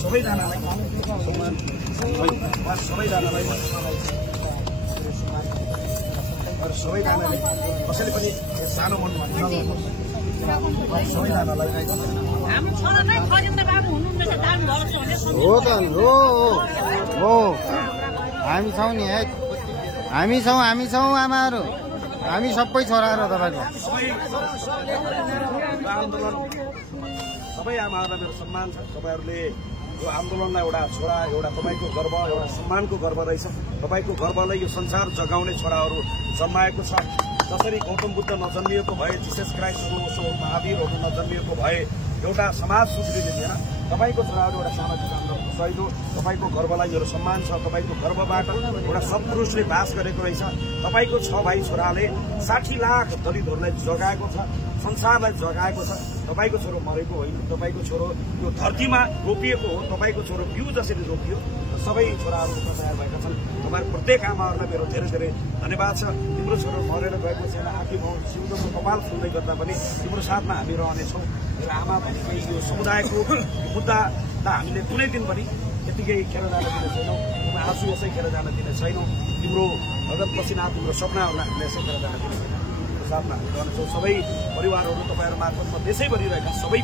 सबैजनालाई सबैजनाले कसैले पनि सानो मन सबैजनालाई हो त हो हामी छौँ नि है हामी छौँ आमाहरू हामी सबै छोराहरू तपाईँको आन्दोलन सबै आमाहरूलाई मेरो सम्मान छ। तपाईँहरूले यो आन्दोलनलाई एउटा छोरा एउटा तपाईँको गर्व एउटा सम्मानको गर्व रहेछ। तपाईँको गर्वलाई यो संसार जगाउने छोराहरू जन्माएको छ। जसरी गौतम बुद्ध नजन्मिएको भए, जिसस क्राइस्ट महावीरहरू नजन्मिएको भए एउटा समाज सुध्रिने थिएन। तपाईँको छोराहरू एउटा सामाजिक आन्दोलनको शहीद हो। तपाईँको गर्वलाई मेरो सम्मान छ। तपाईँको गर्वबाट एउटा सत्पुरुषले बास गरेको रहेछ। तपाईँको 6 भाइ छोराले 60 लाख दलितहरूलाई जगाएको छ, संसारलाई जगाएको छ। तपाईँको छोरो मरेको होइन, तपाईँको छोरो यो धरतीमा रोपिएको हो। तपाईँको छोरो बिउ जसरी रोपियो सबै छोराहरू तयार भएका छन्। तपाईँहरू प्रत्येक आमाहरूलाई मेरो धेरै धेरै धन्यवाद छ। तिम्रो छोरो मरेर गएको छैन, आँखी भाउ सिउँदोको कपाल फुल्दै गर्दा पनि तिम्रो साथमा हामी रहनेछौँ। र आमा भनेको यो समुदायको मुद्दालाई हामीले कुनै दिन पनि यतिकै खेर जान दिने छैनौँ। तिम्रो आँसु यसै खेर जान दिने छैनौँ। तिम्रो भगत पसिना तिम्रो सपनाहरूलाई हामीले यसै खेर जान दिने छैनौँ। तिम्रो साथमा हामी रहनेछौँ। सबै परिवारहरू तपाईँहरू मार्फत म त्यसै गरिरहेका सबै